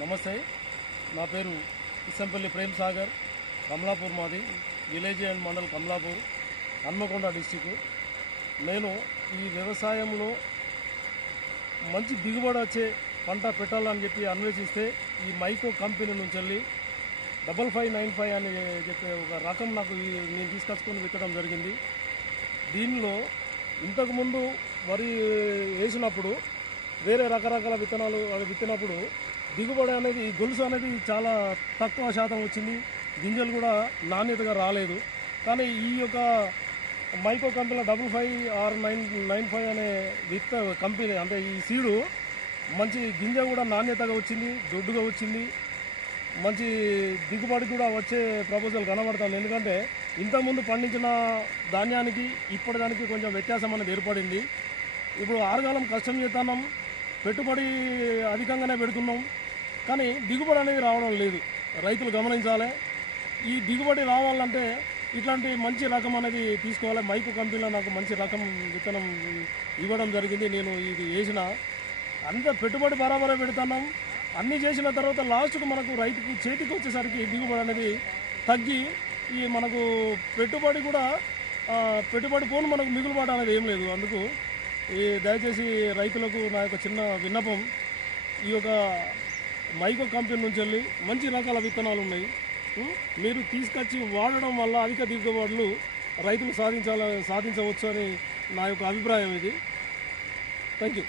నమస్తే, నా పేరు ఇస్సంపల్లి ప్రేమ్ సాగర్. కమలాపూర్ మాది, village and mandal Kamalapur, Hanamkonda district. నేను ఈ వ్యవసాయంలో మంచి దిగుబడి వచ్చే పంట పెట్టాలని చెప్పి అన్వేషిస్తే ఈ మైకో కంపెనీ నుంచి వెళ్ళి 5595 అని చెప్పే ఒక రకం నేను తీసుకొచ్చుకొని విత్తడం జరిగింది. దీనిలో ఇంతకుముందు వరి వేసినప్పుడు వేరే రకరకాల విత్తనాలు విత్తినప్పుడు దిగుబడి అనేది గొలుసు అనేది చాలా తక్కువ శాతం వచ్చింది. గింజలు కూడా నాణ్యతగా రాలేదు. కానీ ఈ యొక్క మైకో కంపెనీలో 556995 అనే కంపెనీ అంటే ఈ సీడు మంచి గింజ కూడా నాణ్యతగా వచ్చింది, దొడ్డుగా వచ్చింది, మంచి దిగుబడి కూడా వచ్చే ప్రపోజల్ కనబడుతుంది. ఎందుకంటే ఇంతకుముందు పండించిన ధాన్యానికి ఇప్పటిదానికి కొంచెం వ్యత్యాసం అనేది ఏర్పడింది. ఇప్పుడు ఆరుగాలం కష్టం చేస్తున్నాం, పెట్టుబడి అధికంగానే పెడుతున్నాం, కానీ దిగుబడి అనేది రావడం లేదు. రైతులు గమనించాలి. ఈ దిగుబడి రావాలంటే ఇట్లాంటి మంచి రకం అనేది తీసుకోవాలి. మైకో కంపెనీలో నాకు మంచి రకం విత్తనం ఇవ్వడం జరిగింది. నేను ఇది వేసిన అంత పెట్టుబడి బరాబరే పెడుతున్నాం. అన్నీ చేసిన తర్వాత లాస్ట్కు మనకు రైతుకు చేతికి వచ్చేసరికి దిగుబడి అనేది తగ్గి ఈ మనకు పెట్టుబడి కూడా పెట్టుబడి పోను మనకు మిగులుబాటు అనేది ఏం లేదు. అందుకు ఈ దయచేసి రైతులకు నా యొక్క చిన్న విన్నపం, ఈ యొక్క మైకో కంపెనీ నుంచి వెళ్ళి మంచి రకాల విత్తనాలు ఉన్నాయి, మీరు తీసుకొచ్చి వాడడం వల్ల అధిక దిగుబడులు రైతులు సాధించవచ్చు అని నా యొక్క అభిప్రాయం ఇది. Thank you.